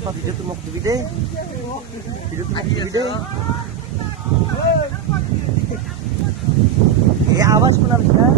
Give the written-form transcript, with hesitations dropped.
Apa video tuh mau gede? Video tuh mau gede? Ya awas benar-benar.